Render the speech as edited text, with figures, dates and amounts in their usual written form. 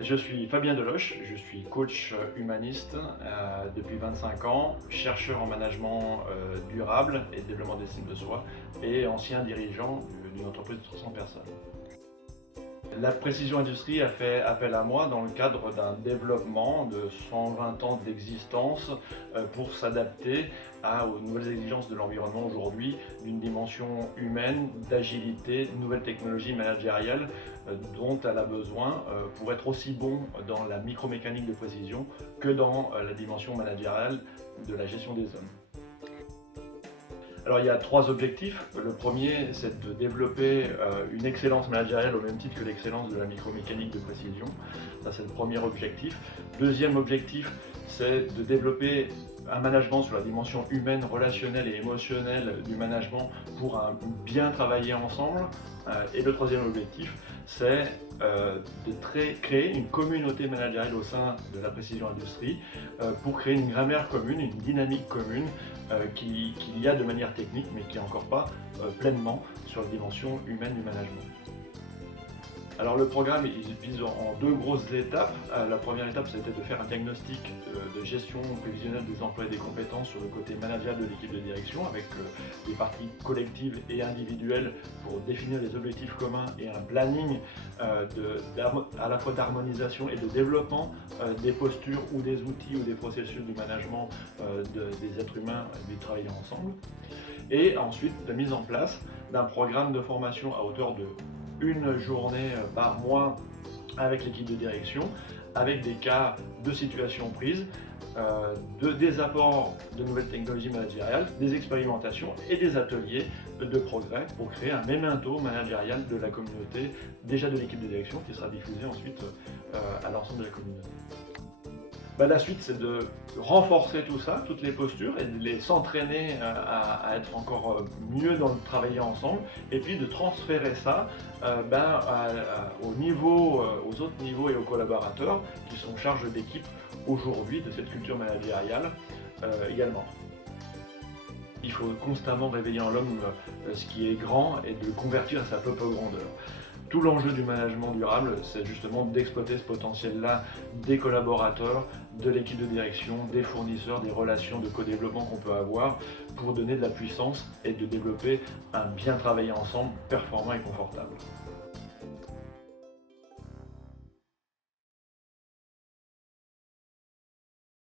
Je suis Fabien Deloche, je suis coach humaniste depuis 25 ans, chercheur en management durable et développement d'estime de soi et ancien dirigeant d'une entreprise de 300 personnes. La Précision Industrie a fait appel à moi dans le cadre d'un développement de 120 ans d'existence pour s'adapter aux nouvelles exigences de l'environnement aujourd'hui, d'une dimension humaine, d'agilité, de nouvelles technologies managériales dont elle a besoin pour être aussi bon dans la micromécanique de précision que dans la dimension managériale de la gestion des hommes. Alors il y a trois objectifs. Le premier, c'est de développer une excellence managériale au même titre que l'excellence de la micromécanique de précision. Ça, c'est le premier objectif. Deuxième objectif, c'est de développer un management sur la dimension humaine, relationnelle et émotionnelle du management pour bien travailler ensemble. Et le troisième objectif, c'est de créer une communauté managériale au sein de la Précision Industrie pour créer une grammaire commune, une dynamique commune qu'il y a de manière technique mais qui n'est encore pas pleinement sur la dimension humaine du management. Alors le programme il vise en deux grosses étapes. La première étape c'était de faire un diagnostic de gestion prévisionnelle des emplois et des compétences sur le côté managérial de l'équipe de direction avec des parties collectives et individuelles pour définir les objectifs communs et un planning à la fois d'harmonisation et de développement des postures ou des outils ou des processus de management des êtres humains et du travailler ensemble. Et ensuite la mise en place d'un programme de formation à hauteur de une journée par mois avec l'équipe de direction, avec des cas de situations prises, des apports de nouvelles technologies managériales, des expérimentations et des ateliers de progrès pour créer un memento managérial de la communauté, déjà de l'équipe de direction, qui sera diffusé ensuite à l'ensemble de la communauté. La suite, c'est de renforcer tout ça, toutes les postures, et de les s'entraîner à être encore mieux dans le travailler ensemble, et puis de transférer ça aux autres niveaux et aux collaborateurs qui sont charge d'équipe aujourd'hui de cette culture managériale également. Il faut constamment réveiller en l'homme ce qui est grand et de le convertir à sa propre grandeur. Tout l'enjeu du management durable, c'est justement d'exploiter ce potentiel-là des collaborateurs, de l'équipe de direction, des fournisseurs, des relations de co-développement qu'on peut avoir pour donner de la puissance et de développer un bien travailler ensemble performant et confortable.